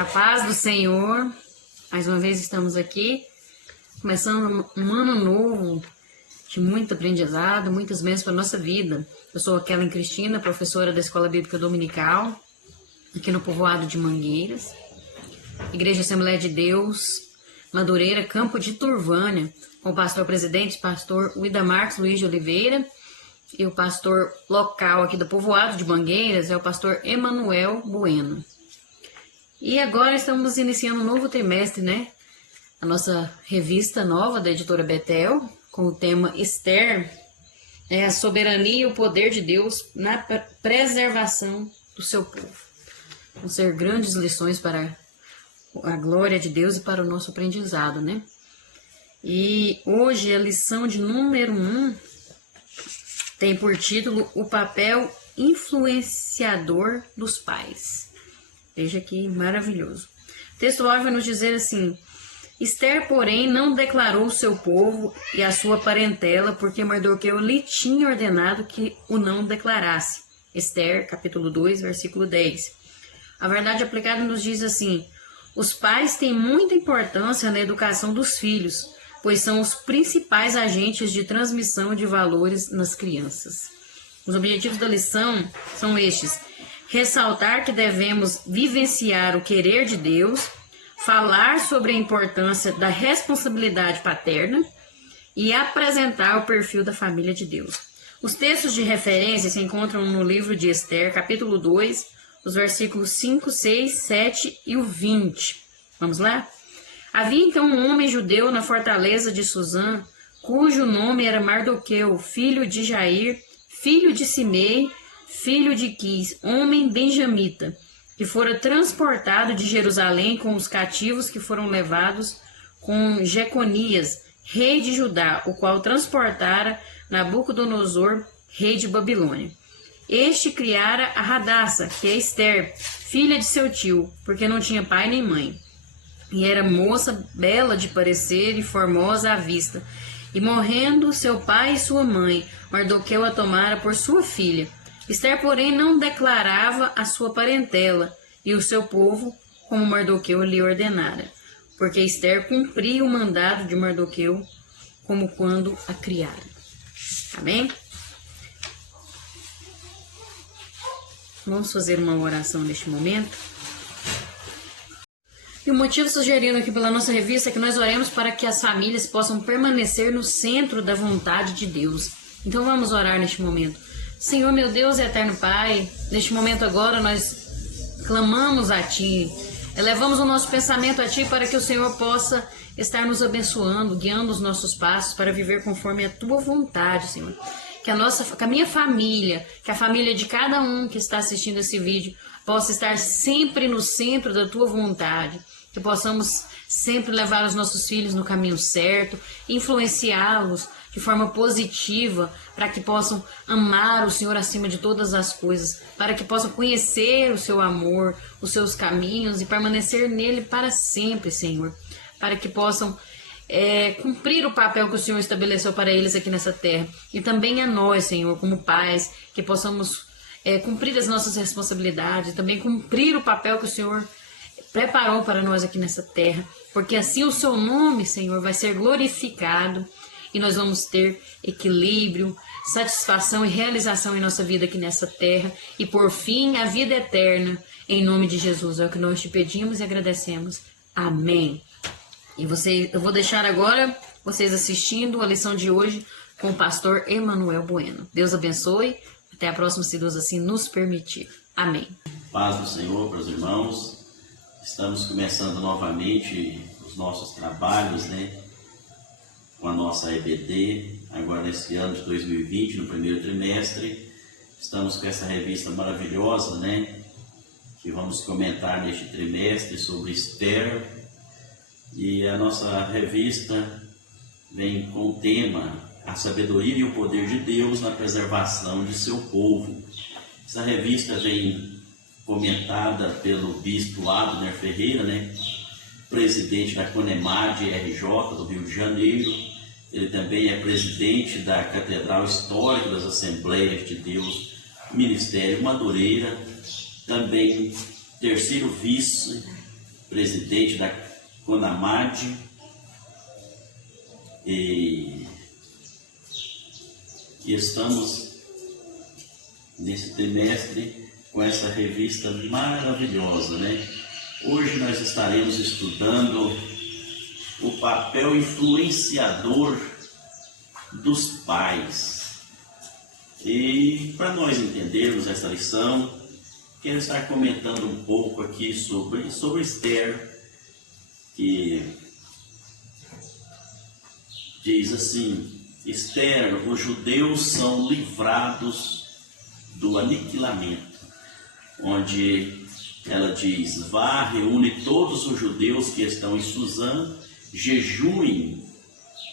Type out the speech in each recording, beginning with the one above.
A paz do Senhor, mais uma vez estamos aqui, começando um ano novo de muito aprendizado, muitas bênçãos para a nossa vida. Eu sou a Kellen Cristina, professora da Escola Bíblica Dominical, aqui no povoado de Mangueiras, Igreja Assembleia de Deus, Madureira, Campo de Turvânia, com o pastor presidente, pastor Uida Marques Luiz de Oliveira, e o pastor local aqui do povoado de Mangueiras é o pastor Emanuel Bueno. E agora estamos iniciando um novo trimestre, né? A nossa revista nova da editora Betel, com o tema Esther, a soberania e o poder de Deus na preservação do seu povo. Vão ser grandes lições para a glória de Deus e para o nosso aprendizado, né? E hoje a lição de número 1 tem por título o papel influenciador dos pais. Veja que maravilhoso. O texto vai nos dizer assim: Esther, porém, não declarou o seu povo e a sua parentela, porque Mardoqueu lhe tinha ordenado que o não declarasse. Esther, capítulo 2, versículo 10. A verdade aplicada nos diz assim: os pais têm muita importância na educação dos filhos, pois são os principais agentes de transmissão de valores nas crianças. Os objetivos da lição são estes: ressaltar que devemos vivenciar o querer de Deus, falar sobre a importância da responsabilidade paterna e apresentar o perfil da família de Deus. Os textos de referência se encontram no livro de Esther, capítulo 2, os versículos 5, 6, 7 e o 20. Vamos lá? Havia então um homem judeu na fortaleza de Suzã, cujo nome era Mardoqueu, filho de Jair, filho de Simei, filho de Quis, homem benjamita, que fora transportado de Jerusalém com os cativos que foram levados com Jeconias, rei de Judá, o qual transportara Nabucodonosor, rei de Babilônia. Este criara a Radassa, que é Esther, filha de seu tio, porque não tinha pai nem mãe. E era moça bela de parecer e formosa à vista. E morrendo seu pai e sua mãe, Mardoqueu a tomara por sua filha. Esther, porém, não declarava a sua parentela e o seu povo, como Mardoqueu lhe ordenara, porque Esther cumpria o mandado de Mardoqueu, como quando a criara. Amém? Vamos fazer uma oração neste momento. E o motivo sugerido aqui pela nossa revista é que nós oremos para que as famílias possam permanecer no centro da vontade de Deus. Então vamos orar neste momento. Senhor, meu Deus e eterno Pai, neste momento agora nós clamamos a Ti, elevamos o nosso pensamento a Ti para que o Senhor possa estar nos abençoando, guiando os nossos passos para viver conforme a Tua vontade, Senhor. Que a minha família, que a família de cada um que está assistindo esse vídeo possa estar sempre no centro da Tua vontade, que possamos sempre levar os nossos filhos no caminho certo, influenciá-los de forma positiva, para que possam amar o Senhor acima de todas as coisas, para que possam conhecer o Seu amor, os Seus caminhos e permanecer nele para sempre, Senhor, para que possam cumprir o papel que o Senhor estabeleceu para eles aqui nessa terra, e também a nós, Senhor, como pais, que possamos cumprir as nossas responsabilidades, também cumprir o papel que o Senhor preparou para nós aqui nessa terra, porque assim o Seu nome, Senhor, vai ser glorificado e nós vamos ter equilíbrio, satisfação e realização em nossa vida aqui nessa terra e, por fim, a vida eterna, em nome de Jesus. É o que nós te pedimos e agradecemos. Amém. E eu vou deixar agora vocês assistindo a lição de hoje com o pastor Emanuel Bueno. Deus abençoe. Até a próxima, se Deus assim nos permitir. Amém. Paz do Senhor para os irmãos. Estamos começando novamente os nossos trabalhos, né? Com a nossa EBD, agora nesse ano de 2020, no primeiro trimestre. Estamos com essa revista maravilhosa, né? Que vamos comentar neste trimestre sobre Esther. E a nossa revista vem com o tema A Sabedoria e o Poder de Deus na Preservação de Seu Povo. Essa revista vem comentada pelo bispo Abner Ferreira, né? Presidente da CONEMAD RJ do Rio de Janeiro. Ele também é presidente da Catedral Histórica das Assembleias de Deus, Ministério Madureira, também terceiro vice presidente da CONAMAD, e estamos nesse trimestre com essa revista maravilhosa, né? Hoje nós estaremos estudando o papel influenciador dos pais. E para nós entendermos essa lição, quero estar comentando um pouco aqui sobre Esther, que diz assim: Esther, os judeus são livrados do aniquilamento, onde ela diz: vá, reúne todos os judeus que estão em Suzã, jejuem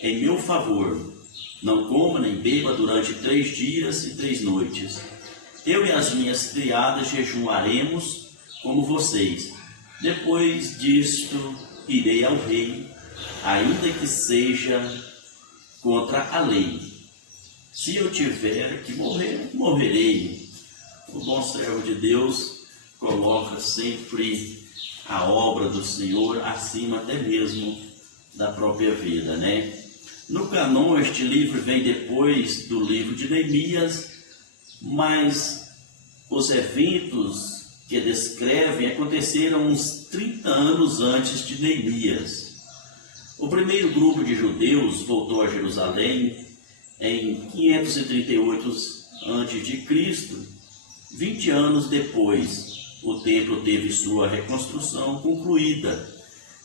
em meu favor, não coma nem beba durante 3 dias e 3 noites. Eu e as minhas criadas jejuaremos como vocês. Depois disto irei ao rei, ainda que seja contra a lei. Se eu tiver que morrer, morrerei. O bom servo de Deus coloca sempre a obra do Senhor acima até mesmo da própria vida, né? No canon, este livro vem depois do livro de Neemias, mas os eventos que descrevem aconteceram uns 30 anos antes de Neemias. O primeiro grupo de judeus voltou a Jerusalém em 538 a.C. 20 anos depois, o templo teve sua reconstrução concluída.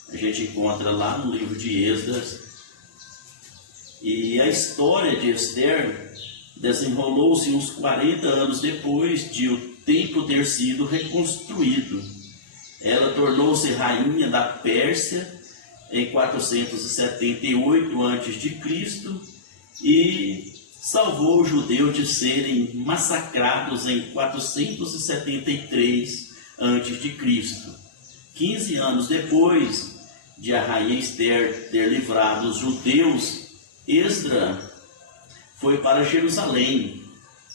A gente encontra lá no livro de Esdras. E a história de Esther desenrolou-se uns 40 anos depois de o templo ter sido reconstruído. Ela tornou-se rainha da Pérsia em 478 a.C. e salvou os judeus de serem massacrados em 473 a.C. 15 anos depois de a rainha Esther ter livrado os judeus, Esdras foi para Jerusalém,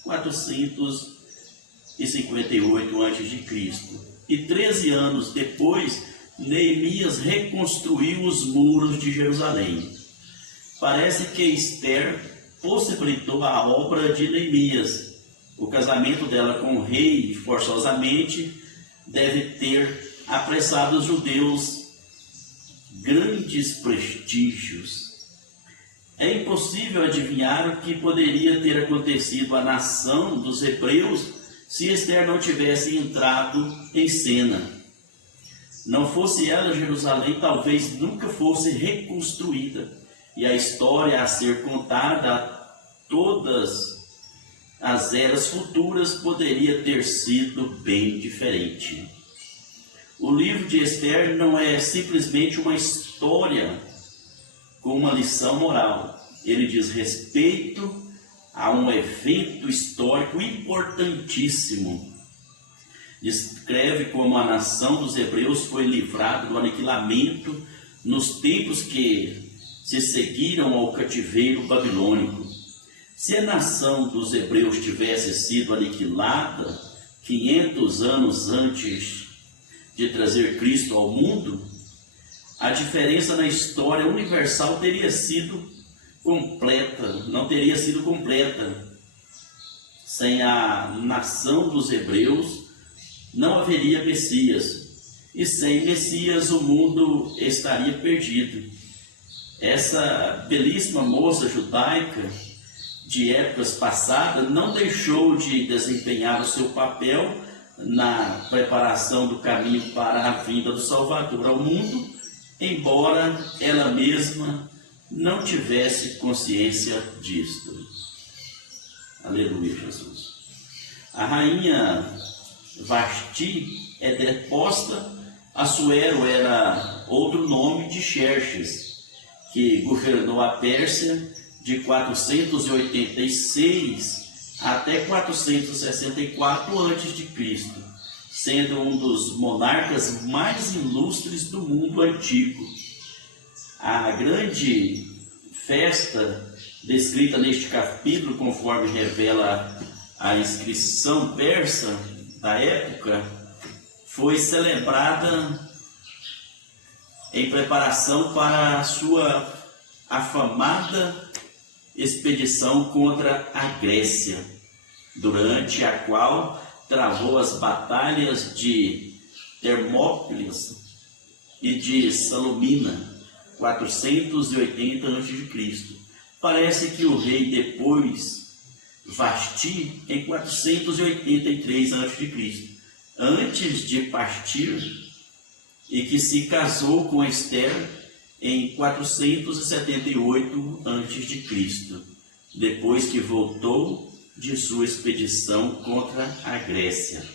458 a.C. E 13 anos depois, Neemias reconstruiu os muros de Jerusalém. Parece que Esther possibilitou a obra de Neemias. O casamento dela com o rei, forçosamente, deve ter apressado os judeus grandes prestígios. É impossível adivinhar o que poderia ter acontecido à nação dos hebreus se Esther não tivesse entrado em cena. Não fosse ela, Jerusalém talvez nunca fosse reconstruída, e a história a ser contada a todas as eras futuras poderia ter sido bem diferente. O livro de Esther não é simplesmente uma história com uma lição moral. Ele diz respeito a um evento histórico importantíssimo. Descreve como a nação dos hebreus foi livrada do aniquilamento nos tempos que se seguiram ao cativeiro babilônico. Se a nação dos hebreus tivesse sido aniquilada 500 anos antes de trazer Cristo ao mundo, a diferença na história universal teria sido completa, não teria sido completa. Sem a nação dos hebreus, não haveria Messias. E sem Messias, o mundo estaria perdido. Essa belíssima moça judaica de épocas passadas não deixou de desempenhar o seu papel na preparação do caminho para a vinda do Salvador ao mundo, embora ela mesma não tivesse consciência disto. Aleluia, Jesus. A rainha Vasti é deposta. Assuero era outro nome de Xerxes, que governou a Pérsia de 486 até 464 a.C., sendo um dos monarcas mais ilustres do mundo antigo. A grande festa descrita neste capítulo, conforme revela a inscrição persa da época, foi celebrada em preparação para a sua afamada expedição contra a Grécia, durante a qual travou as batalhas de Termópilas e de Salomina, 480 a.C. Parece que o rei depois Vasti em 483 a.C., antes de partir, e que se casou com Esther em 478 a.C., depois que voltou de sua expedição contra a Grécia.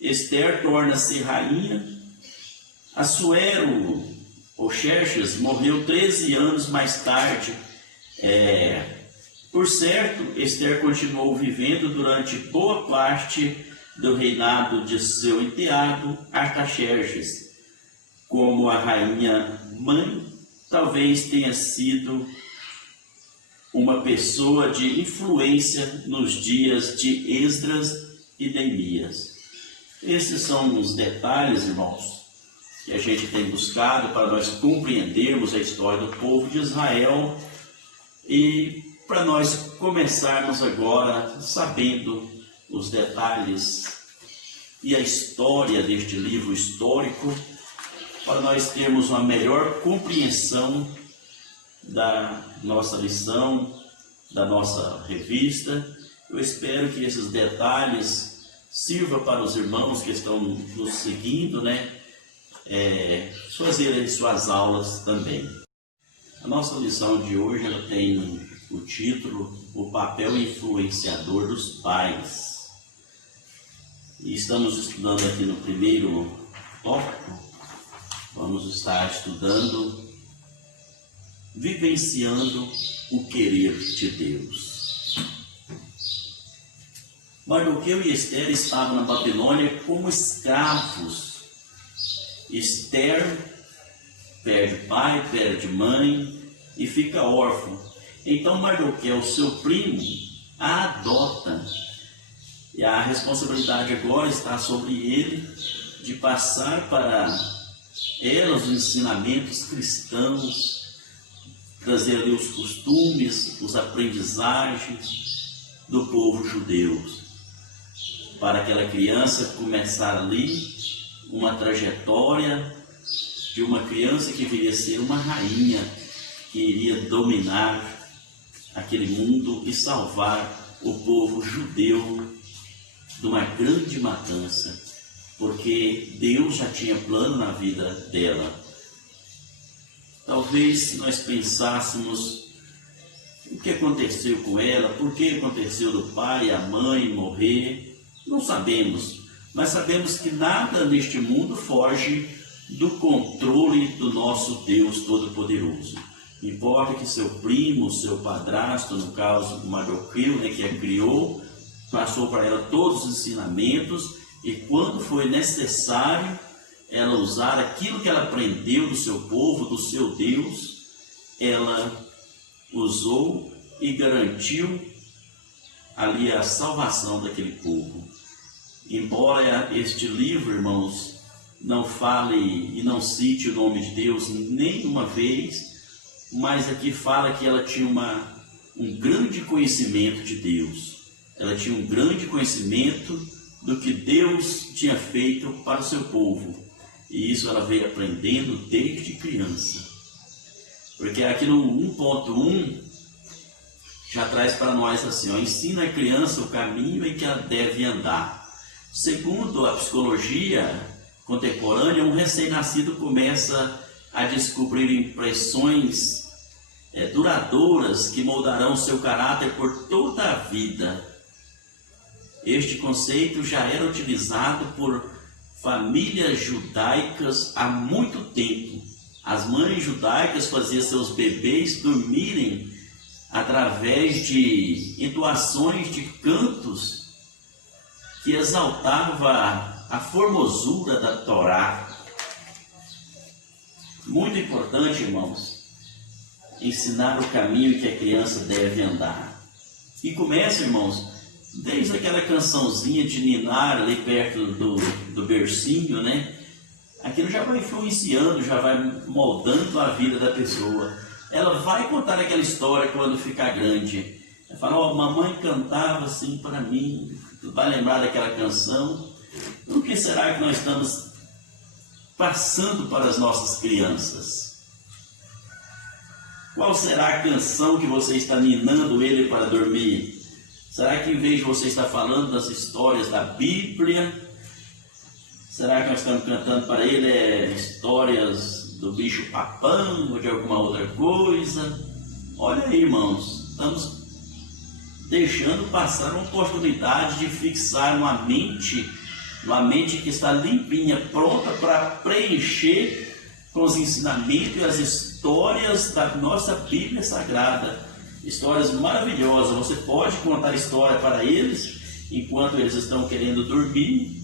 Esther torna-se rainha. Assuero, ou Xerxes, morreu 13 anos mais tarde. Por certo, Esther continuou vivendo durante boa parte do reinado de seu enteado Artaxerxes. Como a rainha mãe, talvez tenha sido uma pessoa de influência nos dias de Esdras e Neemias. Esses são os detalhes, irmãos, que a gente tem buscado para nós compreendermos a história do povo de Israel e para nós começarmos agora sabendo os detalhes e a história deste livro histórico, para nós termos uma melhor compreensão da nossa lição, da nossa revista. Eu espero que esses detalhes sirvam para os irmãos que estão nos seguindo, fazerem suas aulas também. A nossa lição de hoje ela tem o título O Papel Influenciador dos Pais. E estamos estudando aqui no primeiro tópico, vamos estar estudando Vivenciando o Querer de Deus. Mardoqueu e Esther estavam na Babilônia como escravos. Esther perde pai, perde mãe e fica órfão. Então Mardoqueu, seu primo, a adota. E a responsabilidade agora está sobre ele de passar para ela os ensinamentos cristãos, trazer ali os costumes, os aprendizagens do povo judeu, para aquela criança começar ali uma trajetória de uma criança que viria a ser uma rainha, que iria dominar aquele mundo e salvar o povo judeu de uma grande matança, porque Deus já tinha plano na vida dela. Talvez nós pensássemos o que aconteceu com ela, por que aconteceu do pai, a mãe morrer, não sabemos, mas sabemos que nada neste mundo foge do controle do nosso Deus Todo-Poderoso. Importa que seu primo, seu padrasto, no caso Mardoqueu, que a criou, passou para ela todos os ensinamentos, e quando foi necessário ela usar aquilo que ela aprendeu do seu povo, do seu Deus, ela usou e garantiu ali a salvação daquele povo. Embora este livro, irmãos, não fale e não cite o nome de Deus nenhuma vez, mas aqui fala que ela tinha um grande conhecimento de Deus. Ela tinha um grande conhecimento do que Deus tinha feito para o seu povo. E isso ela veio aprendendo desde criança. Porque aqui no 1.1 já traz para nós assim, ensina a criança o caminho em que ela deve andar. Segundo a psicologia contemporânea, um recém-nascido começa a descobrir impressões duradouras que moldarão seu caráter por toda a vida. Este conceito já era utilizado por famílias judaicas há muito tempo. As mães judaicas faziam seus bebês dormirem através de entoações de cantos que exaltava a formosura da Torá. Muito importante, irmãos, ensinar o caminho em que a criança deve andar. E começa, irmãos, desde aquela cançãozinha de ninar ali perto do bercinho, aquilo já vai influenciando, já vai moldando a vida da pessoa. Ela vai contar aquela história quando ficar grande. Ela fala, ó, mamãe cantava assim para mim, tu vai lembrar daquela canção. O que será que nós estamos passando para as nossas crianças? Qual será a canção que você está ninando ele para dormir? Será que em vez de você estar falando das histórias da Bíblia, será que nós estamos cantando para ele histórias do bicho papão ou de alguma outra coisa? Olha aí, irmãos, estamos deixando passar uma oportunidade de fixar uma mente que está limpinha, pronta para preencher com os ensinamentos e as histórias da nossa Bíblia Sagrada. Histórias maravilhosas. Você pode contar história para eles enquanto eles estão querendo dormir.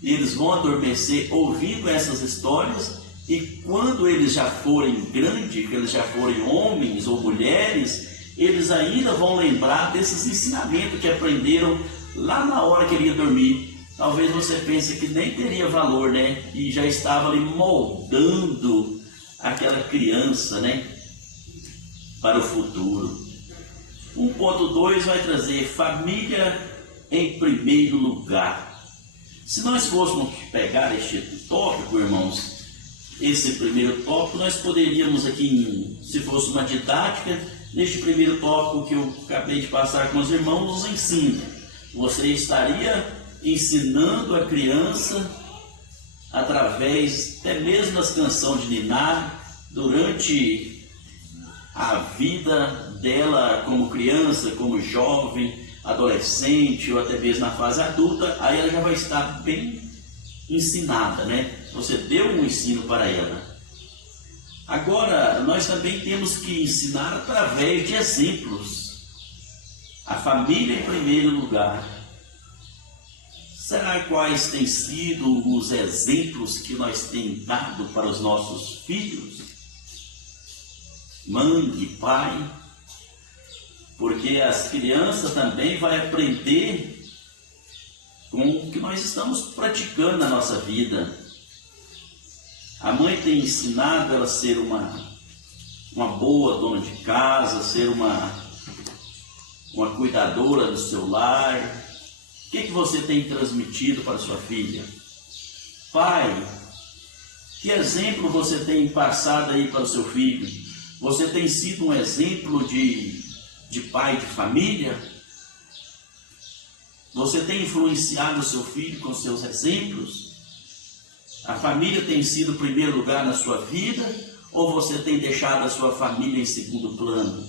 E eles vão adormecer ouvindo essas histórias. E quando eles já forem grandes, que eles já forem homens ou mulheres, eles ainda vão lembrar desses ensinamentos que aprenderam lá na hora que ele ia dormir. Talvez você pense que nem teria valor, né? E já estava ali moldando aquela criança, né? Para o futuro. 1.2 vai trazer família em primeiro lugar. Se nós fôssemos pegar este tópico, irmãos, esse primeiro tópico, nós poderíamos aqui, se fosse uma didática, neste primeiro tópico que eu acabei de passar com os irmãos, nos ensina. Você estaria ensinando a criança através até mesmo das canções de ninar durante a vida dela como criança, como jovem, adolescente ou até mesmo na fase adulta. Aí ela já vai estar bem ensinada, né? Você deu um ensino para ela. Agora, nós também temos que ensinar através de exemplos. A família em primeiro lugar. Será quais têm sido os exemplos que nós temos dado para os nossos filhos? Mãe e pai? Porque as crianças também vão aprender com o que nós estamos praticando na nossa vida. A mãe tem ensinado ela a ser uma boa dona de casa, ser uma cuidadora do seu lar. O que você tem transmitido para sua filha? Pai, que exemplo você tem passado aí para o seu filho? Você tem sido um exemplo de pai de família? Você tem influenciado o seu filho com seus exemplos? A família tem sido o primeiro lugar na sua vida? Ou você tem deixado a sua família em segundo plano?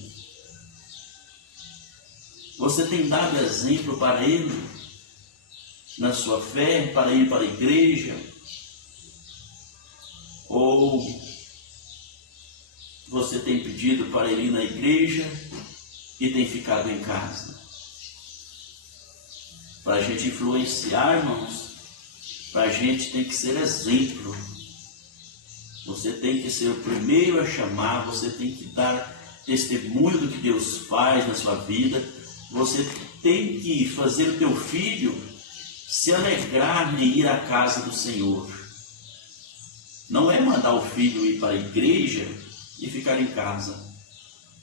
Você tem dado exemplo para ele? Na sua fé, para ir para a igreja? Ou você tem pedido para ele ir na igreja e tem ficado em casa? Para a gente influenciar, irmãos, para a gente tem que ser exemplo. Você tem que ser o primeiro a chamar, você tem que dar testemunho do que Deus faz na sua vida. Você tem que fazer o teu filho se alegrar de ir à casa do Senhor. Não é mandar o filho ir para a igreja e ficar em casa.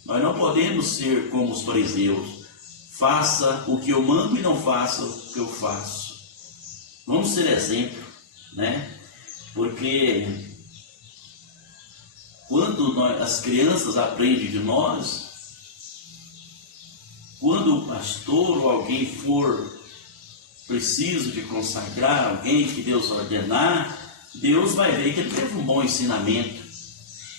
Nós não podemos ser como os fariseus. Faça o que eu mando e não faça o que eu faço. Vamos ser exemplo, né? Porque quando as crianças aprendem de nós, quando o pastor ou alguém for preciso de consagrar alguém que Deus ordenar, Deus vai ver que ele teve um bom ensinamento.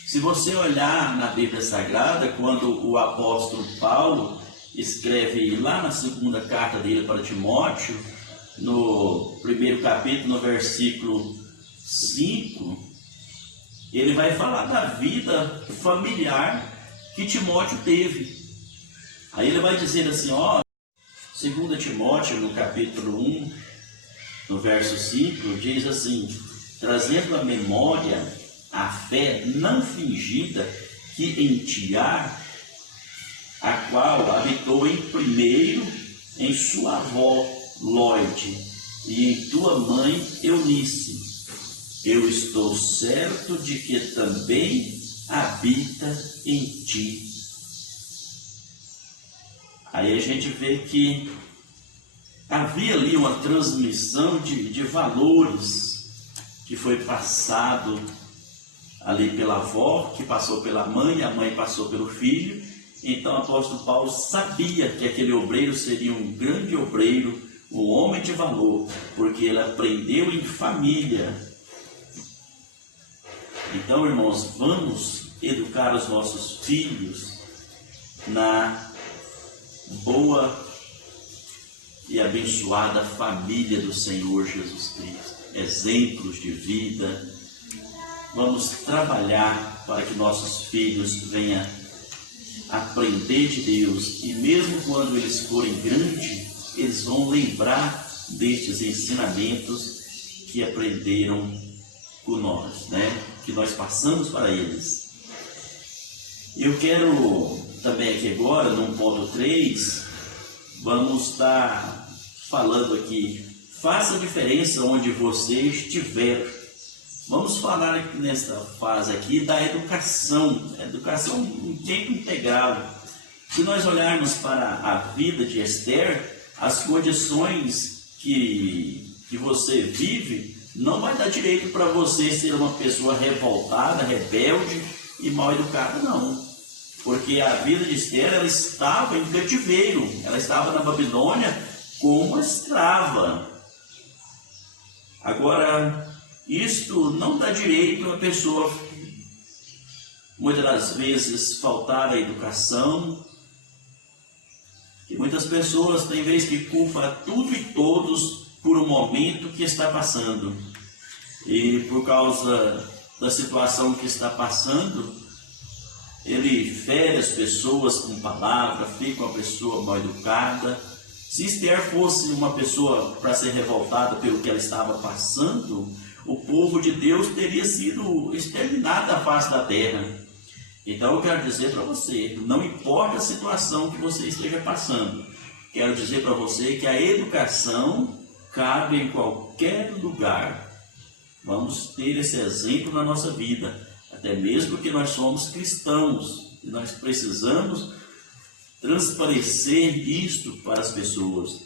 Se você olhar na Bíblia Sagrada, quando o apóstolo Paulo escreve lá na segunda carta dele para Timóteo, no primeiro capítulo, no versículo 5, ele vai falar da vida familiar que Timóteo teve. Aí ele vai dizer assim, ó, 2 Timóteo, no capítulo 1, no verso 5, diz assim, trazendo à memória a fé não fingida que em ti há, a qual habitou em primeiro em sua avó Lóide e em tua mãe Eunice, eu estou certo de que também habita em ti. Aí a gente vê que havia ali uma transmissão de valores que foi passado ali pela avó, que passou pela mãe, a mãe passou pelo filho. Então o apóstolo Paulo sabia que aquele obreiro seria um grande obreiro, um homem de valor, porque ele aprendeu em família. Então, irmãos, vamos educar os nossos filhos na boa e abençoada família do Senhor Jesus Cristo. Exemplos de vida. Vamos trabalhar para que nossos filhos venham aprender de Deus, e mesmo quando eles forem grandes, eles vão lembrar destes ensinamentos que aprenderam com nós, né? Que nós passamos para eles. Eu quero também aqui agora, no ponto 3, vamos estar falando aqui, faça a diferença onde você estiver. Vamos falar aqui nesta fase aqui da educação em tempo integral. Se nós olharmos para a vida de Esther, as condições que você vive não vai dar direito para você ser uma pessoa revoltada, rebelde e mal educada, não. Porque a vida de Esther, ela estava em cativeiro, ela estava na Babilônia como escrava. Agora, isto não dá direito a pessoa, muitas das vezes, faltar a educação. E muitas pessoas têm vez que culpam tudo e todos por um momento que está passando. E por causa da situação que está passando, ele fere as pessoas com palavra, fica uma pessoa mal educada. Se Esther fosse uma pessoa para ser revoltada pelo que ela estava passando, o povo de Deus teria sido exterminado da face da terra. Então eu quero dizer para você, não importa a situação que você esteja passando, quero dizer para você que a educação cabe em qualquer lugar. Vamos ter esse exemplo na nossa vida, até mesmo que nós somos cristãos, e nós precisamos transparecer isto para as pessoas.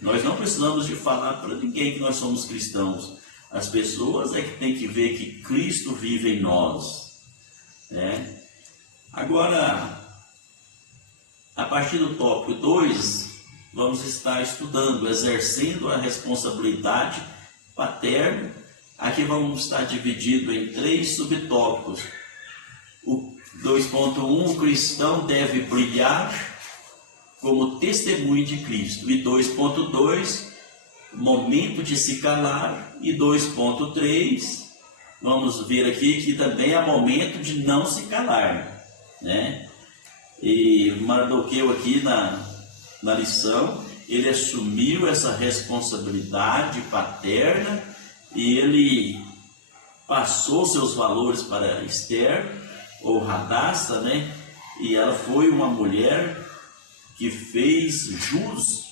Nós não precisamos de falar para ninguém que nós somos cristãos. As pessoas é que têm que ver que Cristo vive em nós, né? Agora, a partir do tópico 2, vamos estar estudando, exercendo a responsabilidade paterna. Aqui vamos estar dividido em 3 subtópicos. O 2.1, o cristão deve brilhar como testemunho de Cristo. E 2.2, momento de se calar. E 2.3, vamos ver aqui que também é momento de não se calar, né? E Mardoqueu aqui na lição, ele assumiu essa responsabilidade paterna e ele passou seus valores para Esther, ou Radassa, né? E ela foi uma mulher que fez jus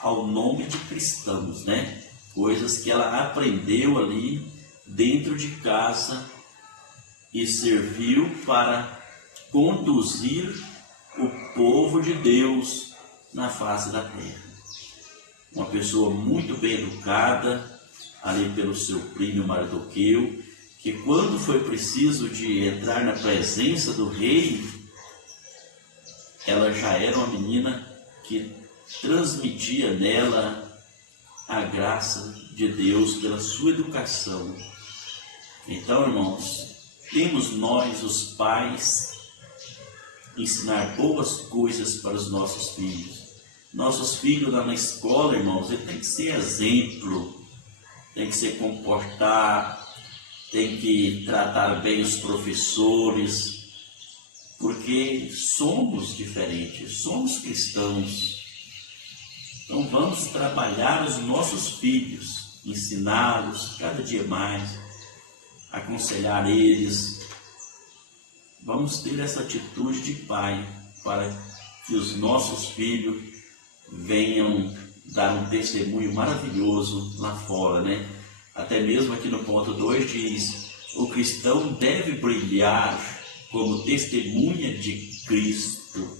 ao nome de cristãos, né? Coisas que ela aprendeu ali dentro de casa e serviu para conduzir o povo de Deus na face da terra. Uma pessoa muito bem educada ali pelo seu primo Mardoqueu, que quando foi preciso de entrar na presença do rei, ela já era uma menina que transmitia nela a graça de Deus pela sua educação. Então, irmãos, temos nós, os pais, ensinar boas coisas para os nossos filhos. Nossos filhos lá na escola, irmãos, ele tem que ser exemplo, tem que se comportar, tem que tratar bem os professores, porque somos diferentes, somos cristãos. Então vamos trabalhar os nossos filhos, ensiná-los cada dia mais, aconselhar eles. Vamos ter essa atitude de pai para que os nossos filhos venham dar um testemunho maravilhoso lá fora, né? até mesmo aqui no ponto 2 diz: o cristão deve brilhar como testemunha de Cristo.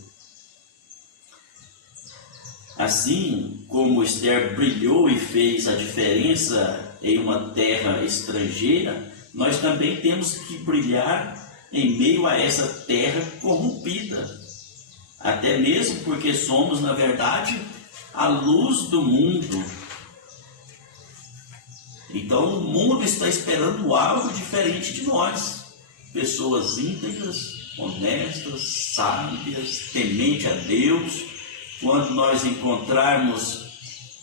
Assim como Esther brilhou e fez a diferença em uma terra estrangeira, nós também temos que brilhar em meio a essa terra corrompida. Até mesmo porque somos, na verdade, a luz do mundo. Então o mundo está esperando algo diferente de nós. Pessoas íntegras, honestas, sábias, temente a Deus. Quando nós encontrarmos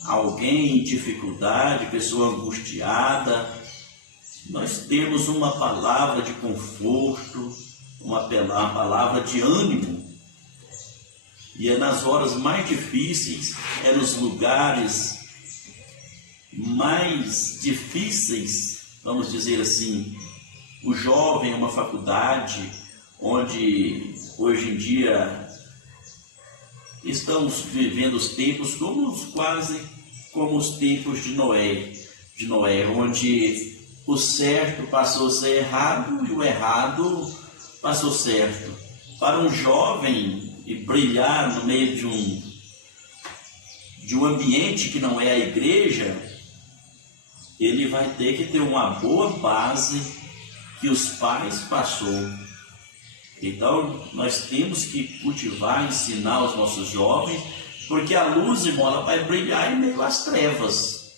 alguém em dificuldade, pessoa angustiada, nós temos uma palavra de conforto, uma palavra de ânimo. E é nas horas mais difíceis, é nos lugares mais difíceis, vamos dizer assim. O jovem é uma faculdade onde hoje em dia estamos vivendo os tempos quase como os tempos de Noé, onde o certo passou a ser errado e o errado passou certo. Para um jovem brilhar no meio de um ambiente que não é a igreja, ele vai ter que ter uma boa base que os pais passou. Então, nós temos que cultivar, ensinar os nossos jovens, porque a luz, irmão, ela vai brilhar em meio às trevas.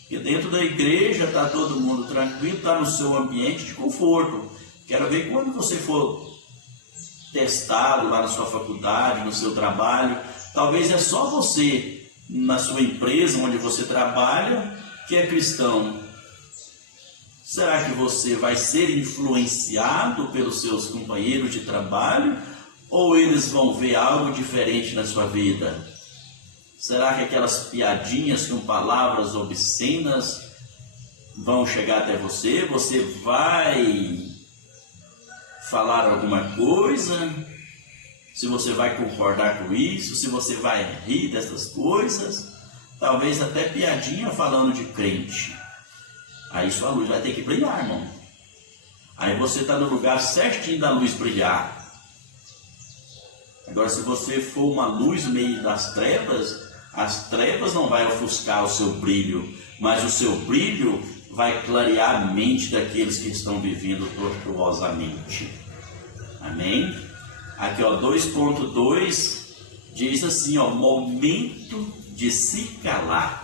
Porque dentro da igreja está todo mundo tranquilo, está no seu ambiente de conforto. Quero ver quando você for testado lá na sua faculdade, no seu trabalho, talvez é só você, na sua empresa onde você trabalha, que é cristão. Será que você vai ser influenciado pelos seus companheiros de trabalho ou eles vão ver algo diferente na sua vida? Será que aquelas piadinhas com palavras obscenas vão chegar até você? Você vai falar alguma coisa? Se você vai concordar com isso? Se você vai rir dessas coisas? Talvez até piadinha falando de crente. Aí sua luz vai ter que brilhar, irmão. Aí você está no lugar certinho da luz brilhar. Agora, se você for uma luz no meio das trevas, as trevas não vai ofuscar o seu brilho, mas o seu brilho vai clarear a mente daqueles que estão vivendo tortuosamente. Amém? Aqui, ó, 2.2 diz assim, ó, momento de se calar.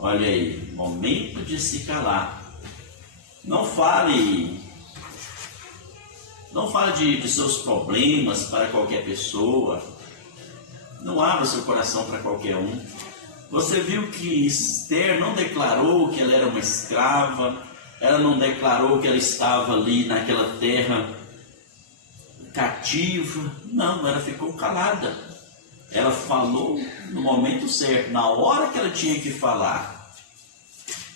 Olha aí, momento de se calar. Não fale de seus problemas para qualquer pessoa. Não abra seu coração para qualquer um. Você viu que Esther não declarou que ela era uma escrava, ela não declarou que ela estava ali naquela terra cativa. Não, ela ficou calada. Ela falou no momento certo, na hora que ela tinha que falar.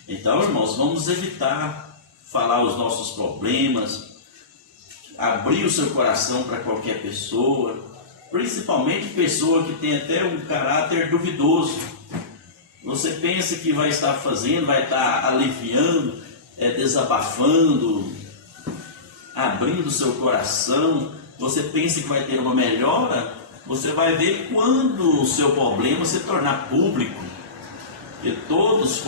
Então, irmãos, vamos evitar falar os nossos problemas, abrir o seu coração para qualquer pessoa, principalmente pessoa que tem até um caráter duvidoso. Você pensa que vai estar fazendo, vai estar aliviando, desabafando, abrindo o seu coração. Você pensa que vai ter uma melhora? Você vai ver quando o seu problema se tornar público e todos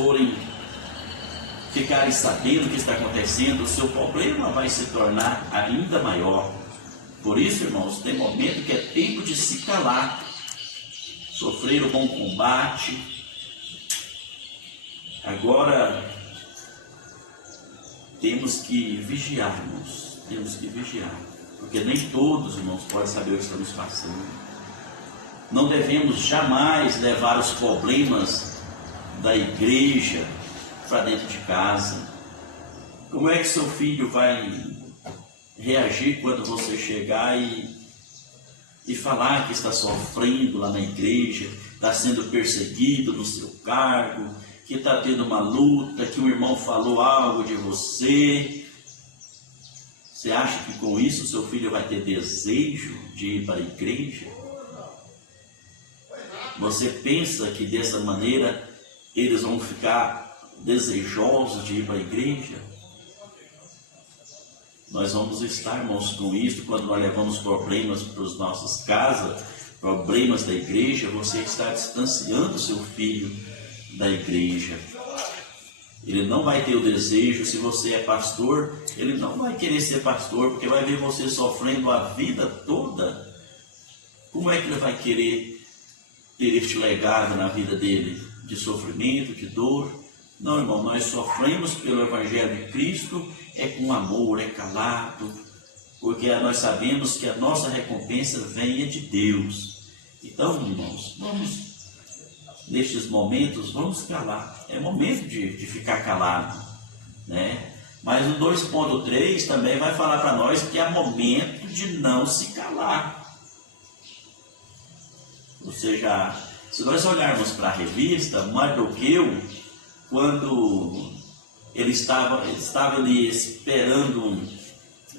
ficarem sabendo o que está acontecendo, o seu problema vai se tornar ainda maior. Por isso, irmãos, tem momento que é tempo de se calar, sofrer o bom combate. Agora, temos que vigiar, irmãos, temos que vigiar, porque nem todos, irmãos, podem saber o que estamos passando. Não devemos jamais levar os problemas da igreja para dentro de casa. Como é que seu filho vai reagir quando você chegar e falar que está sofrendo lá na igreja, está sendo perseguido no seu cargo, que está tendo uma luta, que um irmão falou algo de você? Você acha que com isso seu filho vai ter desejo de ir para a igreja? Você pensa que dessa maneira eles vão ficar desejosos de ir para a igreja? Nós vamos estar, irmãos, com isso quando nós levamos problemas para as nossas casas, problemas da igreja. Você está distanciando seu filho da igreja. Ele não vai ter o desejo. Se você é pastor, ele não vai querer ser pastor, porque vai ver você sofrendo a vida toda. Como é que ele vai querer ter este legado na vida dele de sofrimento, de dor? Não, irmão, nós sofremos pelo Evangelho de Cristo, é com amor, é calado, porque nós sabemos que a nossa recompensa vem de Deus. Então, irmãos, nestes momentos, vamos calar. É momento de ficar calado, né? Mas o 2.3 também vai falar para nós que é momento de não se calar. Ou seja, se nós olharmos para a revista, Mardoqueu, quando ele estava ali esperando,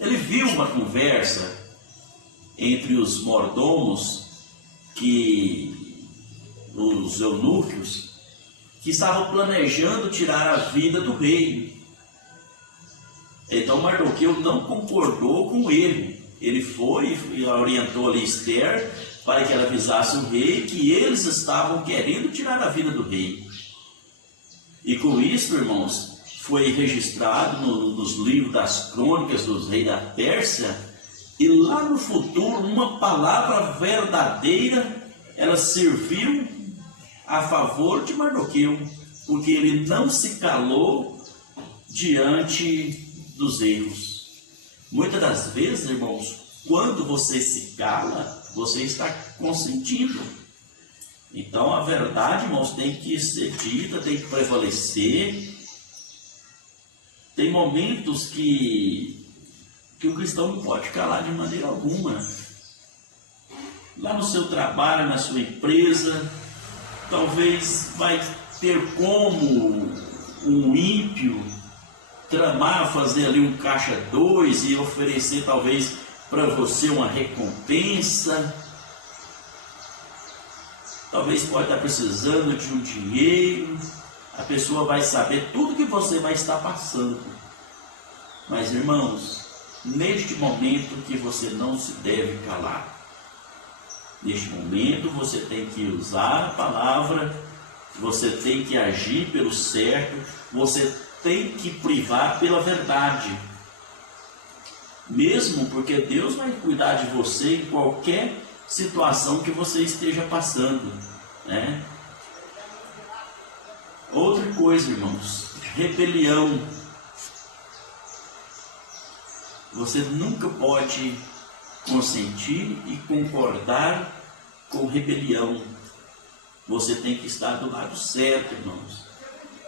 ele viu uma conversa entre os mordomos, os eunucos, que estavam planejando tirar a vida do rei. Então Mardoqueu não concordou com ele. Ele foi e orientou ali Esther para que ela avisasse o rei que eles estavam querendo tirar a vida do rei. E com isso, irmãos, foi registrado nos livros das crônicas dos reis da Pérsia, e lá no futuro uma palavra verdadeira, ela serviu a favor de Mardoqueu, porque ele não se calou diante dos erros. Muitas das vezes, irmãos, quando você se cala, você está consentindo. Então a verdade, irmãos, tem que ser dita, tem que prevalecer. Tem momentos que o cristão não pode calar de maneira alguma. Lá no seu trabalho, na sua empresa, talvez vai ter como um ímpio tramar, fazer ali um caixa 2 e oferecer talvez para você uma recompensa. Talvez pode estar precisando de um dinheiro. A pessoa vai saber tudo que você vai estar passando. Mas, irmãos, neste momento que você não se deve calar. Neste momento você tem que usar a palavra, você tem que agir pelo certo, você tem que privar pela verdade. Mesmo porque Deus vai cuidar de você em qualquer situação que você esteja passando, né? Outra coisa, irmãos, rebelião. Você nunca pode consentir e concordar com rebelião. Você tem que estar do lado certo, irmãos.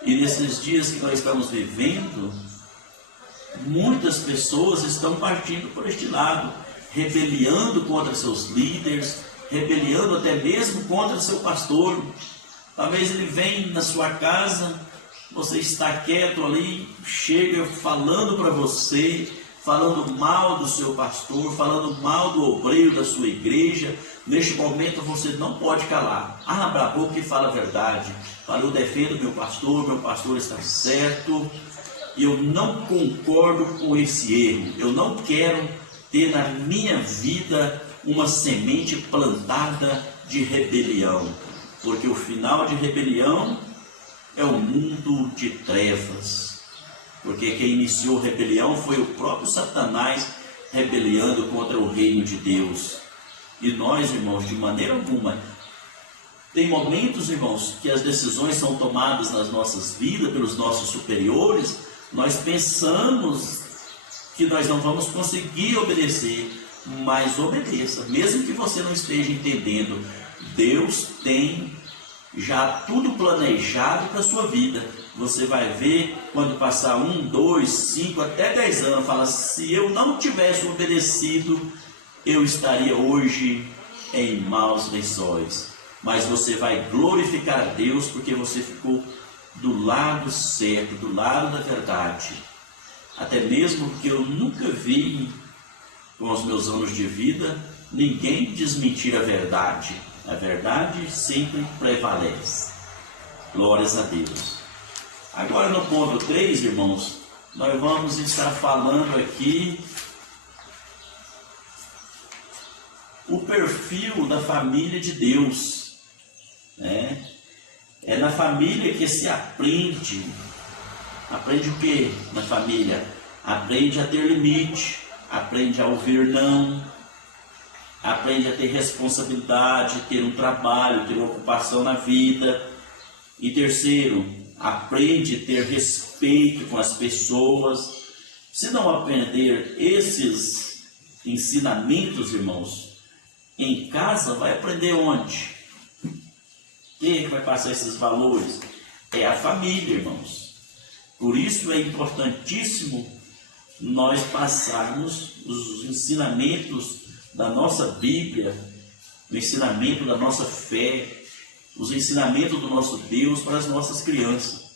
E nesses dias que nós estamos vivendo, muitas pessoas estão partindo por este lado, rebeliando contra seus líderes, rebeliando até mesmo contra seu pastor. Talvez ele venha na sua casa, você está quieto ali, chega falando para você, falando mal do seu pastor, falando mal do obreiro da sua igreja. Neste momento você não pode calar. Abra a boca e fala a verdade. Fala: eu defendo meu pastor está certo. Eu não concordo com esse erro. Eu não quero ter na minha vida uma semente plantada de rebelião. Porque o final de rebelião é o mundo de trevas. Porque quem iniciou a rebelião foi o próprio Satanás, rebeliando contra o reino de Deus. E nós, irmãos, de maneira alguma, tem momentos, irmãos, que as decisões são tomadas nas nossas vidas pelos nossos superiores, nós pensamos que nós não vamos conseguir obedecer, mas obedeça, mesmo que você não esteja entendendo. Deus tem já tudo planejado para a sua vida. Você vai ver quando passar 1, 2, 5, até 10 anos, fala: se eu não tivesse obedecido, eu estaria hoje em maus lençóis. Mas você vai glorificar a Deus porque você ficou do lado certo, do lado da verdade. Até mesmo porque eu nunca vi, com os meus anos de vida, ninguém desmentir a verdade. A verdade sempre prevalece. Glórias a Deus. Agora no ponto 3, irmãos, nós vamos estar falando aqui o perfil da família de Deus, né? É na família que se aprende. Aprende o que na família? Aprende a ter limite, aprende a ouvir não, aprende a ter responsabilidade, ter um trabalho, ter uma ocupação na vida. E terceiro, aprende a ter respeito com as pessoas. Se não aprender esses ensinamentos, irmãos, em casa, vai aprender onde? Quem é que vai passar esses valores? É a família, irmãos. Por isso é importantíssimo nós passarmos os ensinamentos da nossa Bíblia, o ensinamento da nossa fé, os ensinamentos do nosso Deus para as nossas crianças.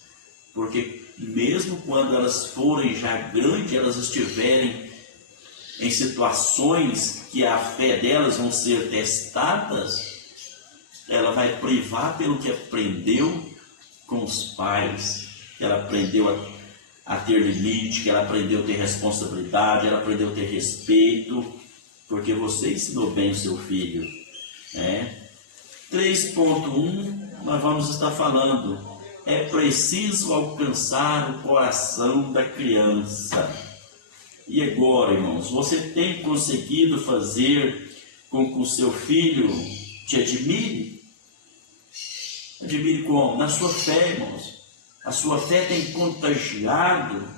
Porque mesmo quando elas forem já grandes, elas estiverem em situações que a fé delas vão ser testadas, ela vai privar pelo que aprendeu com os pais, que ela aprendeu a ter limite, que ela aprendeu a ter responsabilidade, ela aprendeu a ter respeito, porque você ensinou bem o seu filho, né? 3.1, nós vamos estar falando, é preciso alcançar o coração da criança. E agora, irmãos, você tem conseguido fazer com que o seu filho te admire? Admire como? Na sua fé, irmãos. A sua fé tem contagiado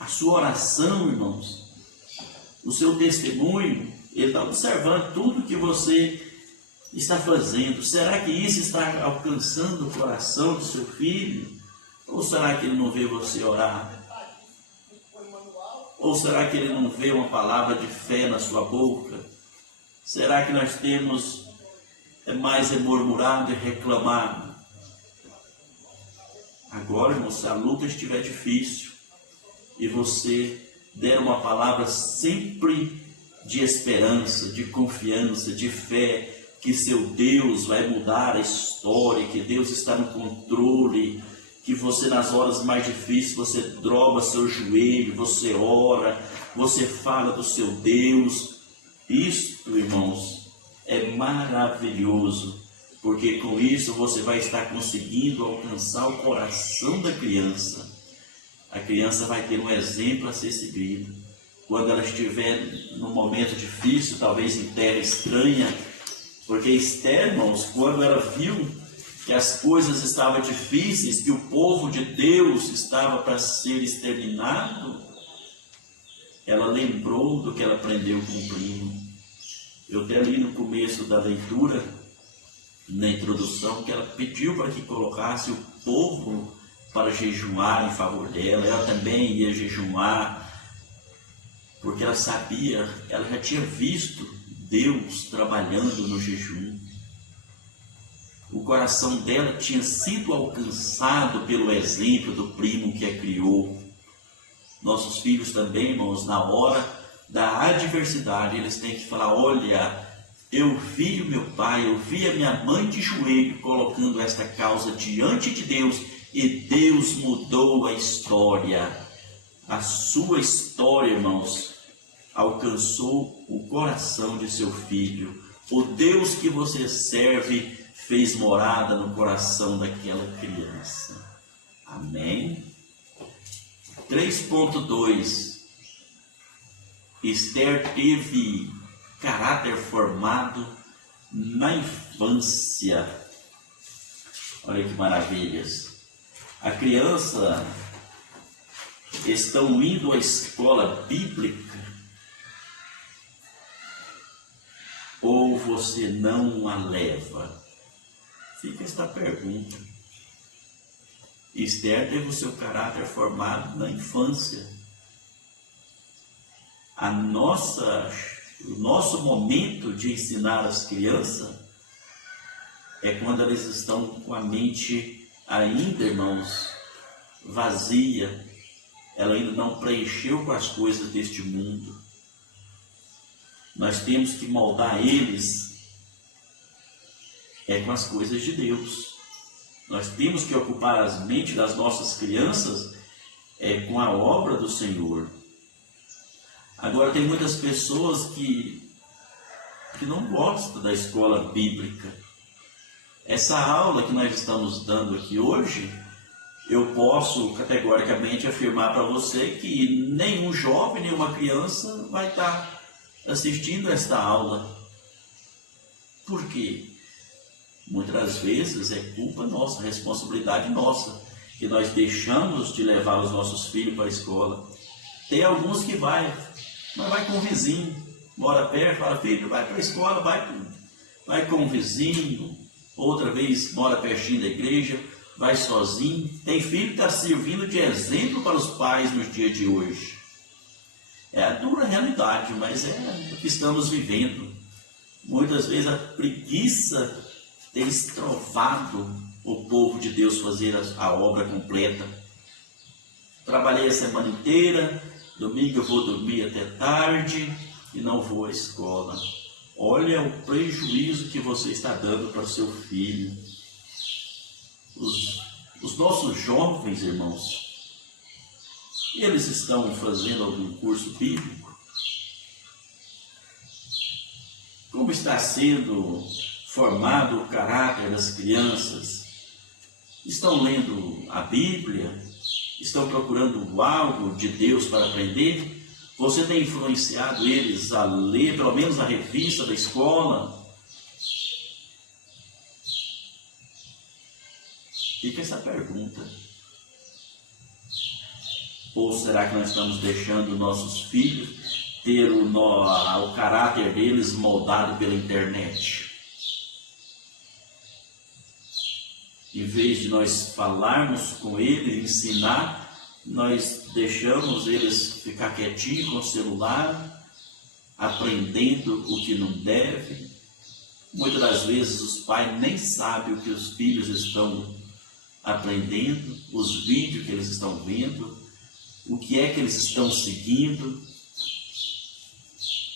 a sua oração, irmãos. O seu testemunho, ele está observando tudo que você está fazendo. Será que isso está alcançando o coração do seu filho? Ou será que ele não vê você orar? Ou será que ele não vê uma palavra de fé na sua boca? Será que nós temos mais murmurado e reclamado? Agora, irmão, se a luta estiver difícil e você der uma palavra sempre de esperança, de confiança, de fé, que seu Deus vai mudar a história, que Deus está no controle, que você nas horas mais difíceis, você dobra seu joelho, você ora, você fala do seu Deus. Isto, irmãos, é maravilhoso, porque com isso você vai estar conseguindo alcançar o coração da criança. A criança vai ter um exemplo a ser seguido. Quando ela estiver num momento difícil, talvez em terra estranha, porque Esther, irmãos, quando ela viu que as coisas estavam difíceis, que o povo de Deus estava para ser exterminado, ela lembrou do que ela aprendeu com o primo. Eu até li no começo da leitura, na introdução, que ela pediu para que colocasse o povo para jejuar em favor dela. Ela também ia jejuar, porque ela sabia, ela já tinha visto Deus trabalhando no jejum. O coração dela tinha sido alcançado pelo exemplo do primo que a criou. Nossos filhos também, irmãos, na hora da adversidade, eles têm que falar: olha, eu vi o meu pai, eu vi a minha mãe de joelho colocando esta causa diante de Deus, e Deus mudou a história. A sua história, irmãos, alcançou o coração de seu filho. O Deus que você serve fez morada no coração daquela criança. Amém? 3.2. Esther teve caráter formado na infância. Olha que maravilhas. A criança estão indo à escola bíblica, ou você não a leva? Fica esta pergunta. Esther teve o seu caráter formado na infância. O nosso momento de ensinar as crianças é quando elas estão com a mente ainda, irmãos, vazia. Ela ainda não preencheu com as coisas deste mundo. Nós temos que moldar eles é com as coisas de Deus. Nós temos que ocupar as mentes das nossas crianças com a obra do Senhor. Agora, tem muitas pessoas que não gostam da escola bíblica. Essa aula que nós estamos dando aqui hoje, eu posso categoricamente afirmar para você que nenhum jovem, nenhuma criança vai estar assistindo esta aula. Por quê? Muitas vezes é culpa nossa, responsabilidade nossa, que nós deixamos de levar os nossos filhos para a escola. Tem alguns que mas vai com o vizinho, mora perto, fala, filho, vai para a escola, vai com o vizinho. Outra vez mora pertinho da igreja, vai sozinho. Tem filho que está servindo de exemplo para os pais nos dias de hoje. É a dura realidade, mas é o que estamos vivendo. Muitas vezes a preguiça tem estrovado o povo de Deus fazer a obra completa. Trabalhei a semana inteira, domingo eu vou dormir até tarde e não vou à escola. Olha o prejuízo que você está dando para o seu filho. Os nossos jovens, irmãos, eles estão fazendo algum curso bíblico? Como está sendo formado o caráter das crianças? Estão lendo a Bíblia? Estão procurando algo de Deus para aprender? Você tem influenciado eles a ler pelo menos a revista da escola? Fica essa pergunta. Ou será que nós estamos deixando nossos filhos ter o caráter deles moldado pela internet? Em vez de nós falarmos com eles, ensinar, nós deixamos eles ficar quietinhos com o celular, aprendendo o que não deve. Muitas das vezes os pais nem sabem o que os filhos estão aprendendo, os vídeos que eles estão vendo, o que é que eles estão seguindo.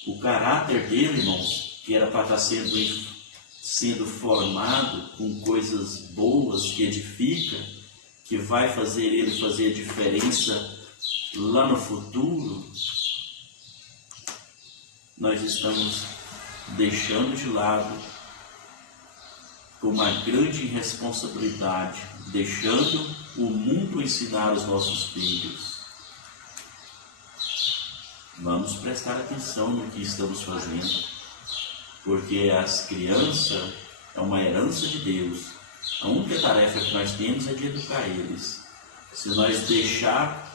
O caráter dele, irmãos, que era para estar sendo formado com coisas boas que edifica, que vai fazer ele fazer a diferença lá no futuro, nós estamos deixando de lado com uma grande irresponsabilidade, deixando o mundo ensinar os nossos filhos. Vamos prestar atenção no que estamos fazendo, porque as crianças é uma herança de Deus. A única tarefa que nós temos é de educar eles. Se nós deixar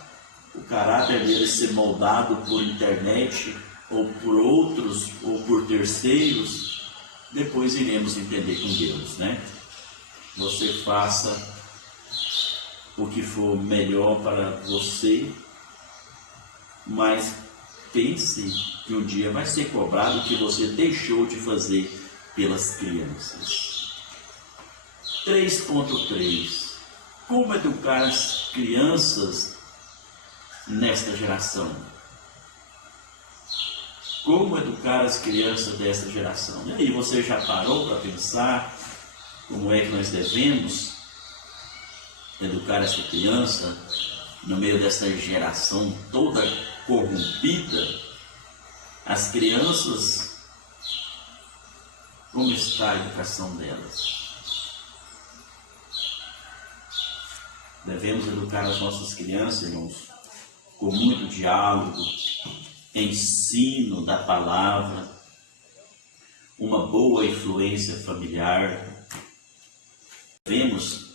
o caráter deles ser moldado por internet, ou por outros, ou por terceiros, depois iremos entender com Deus, né? Você faça o que for melhor para você, mas pense que um dia vai ser cobrado o que você deixou de fazer pelas crianças. 3.3. Como educar as crianças nesta geração? Como educar as crianças desta geração? E aí, você já parou para pensar como é que nós devemos educar essa criança no meio dessa geração toda corrompida? As crianças, como está a educação delas? Devemos educar as nossas crianças, irmãos, com muito diálogo, ensino da palavra, uma boa influência familiar. Devemos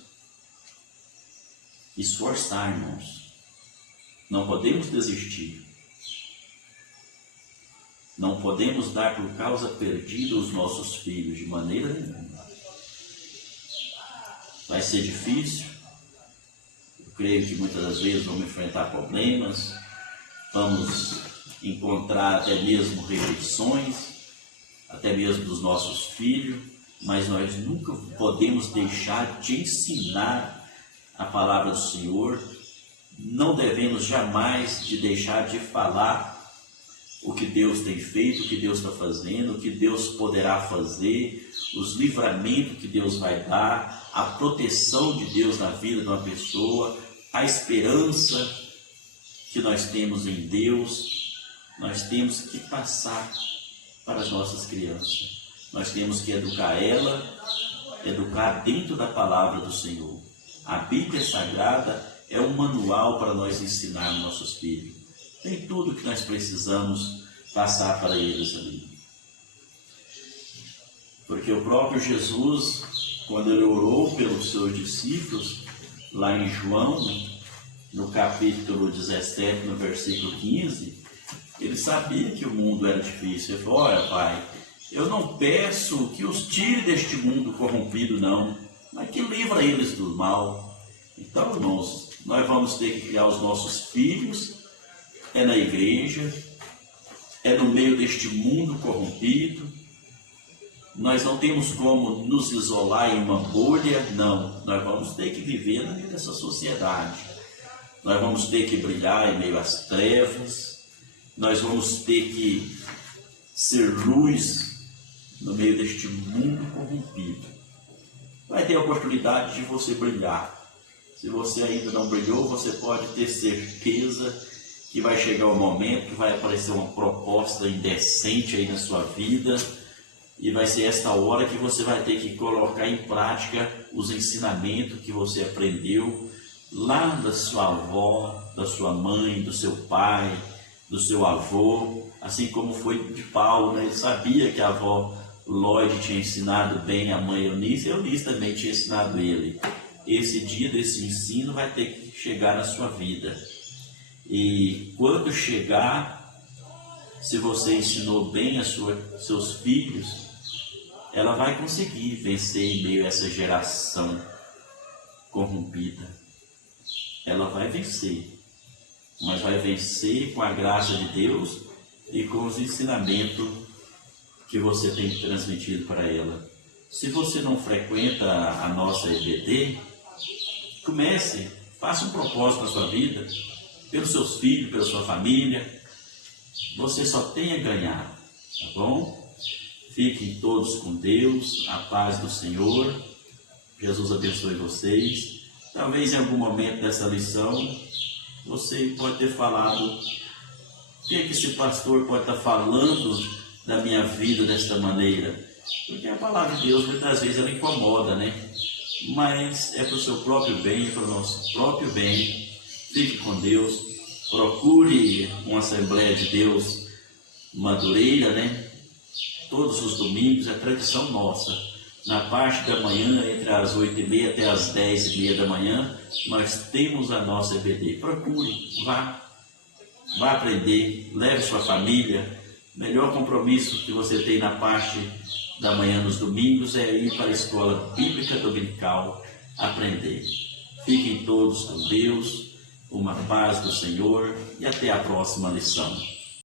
esforçar, irmãos. Não podemos desistir. Não podemos dar por causa perdida os nossos filhos, de maneira nenhuma. Vai ser difícil. Eu creio que muitas das vezes vamos enfrentar problemas, vamos encontrar até mesmo rejeições, até mesmo dos nossos filhos, mas nós nunca podemos deixar de ensinar a palavra do Senhor. Não devemos jamais de deixar de falar o que Deus tem feito, o que Deus está fazendo, o que Deus poderá fazer, os livramentos que Deus vai dar, a proteção de Deus na vida de uma pessoa, a esperança que nós temos em Deus. Nós temos que passar para as nossas crianças. Nós temos que educar educar dentro da palavra do Senhor. A Bíblia Sagrada é um manual para nós ensinar nossos filhos. Tem tudo que nós precisamos passar para eles ali. Porque o próprio Jesus, quando ele orou pelos seus discípulos, lá em João, no capítulo 17, no versículo 15, ele sabia que o mundo era difícil. Ele falou: olha, Pai, eu não peço que os tire deste mundo corrompido, não, mas que livra eles do mal. Então, irmãos, nós vamos ter que criar os nossos filhos, na igreja, no meio deste mundo corrompido. Nós não temos como nos isolar em uma bolha, não. Nós vamos ter que viver no meio dessa sociedade. Nós vamos ter que brilhar em meio às trevas. Nós vamos ter que ser luz no meio deste mundo corrompido. Vai ter a oportunidade de você brilhar. Se você ainda não brilhou, você pode ter certeza que vai chegar um momento que vai aparecer uma proposta indecente aí na sua vida, e vai ser esta hora que você vai ter que colocar em prática os ensinamentos que você aprendeu lá da sua avó, da sua mãe, do seu pai, do seu avô, assim como foi de Paulo, né? Ele sabia que a avó Lloyd tinha ensinado bem a mãe Eunice, e Eunice também tinha ensinado ele. Esse dia desse ensino vai ter que chegar na sua vida. E quando chegar, se você ensinou bem seus filhos, ela vai conseguir vencer em meio a essa geração corrompida. Ela vai vencer, mas vai vencer com a graça de Deus e com os ensinamentos que você tem transmitido para ela. Se você não frequenta a nossa EBD, comece, faça um propósito na sua vida, pelos seus filhos, pela sua família. Você só tem a ganhar, tá bom? Fiquem todos com Deus, a paz do Senhor. Jesus abençoe vocês. Talvez em algum momento dessa lição, você pode ter falado: o que é que esse pastor pode estar falando da minha vida desta maneira? Porque a palavra de Deus muitas vezes ela incomoda, né? Mas é para o seu próprio bem, é para o nosso próprio bem. Fique com Deus, procure uma Assembleia de Deus Madureira, né? Todos os domingos, é tradição nossa. Na parte da manhã, entre as 8h30 até as 10h30 da manhã, nós temos a nossa EBD. Procure, vá aprender, leve sua família. O melhor compromisso que você tem na parte da manhã nos domingos é ir para a escola bíblica dominical aprender. Fiquem todos com Deus, uma paz do Senhor, e até a próxima lição.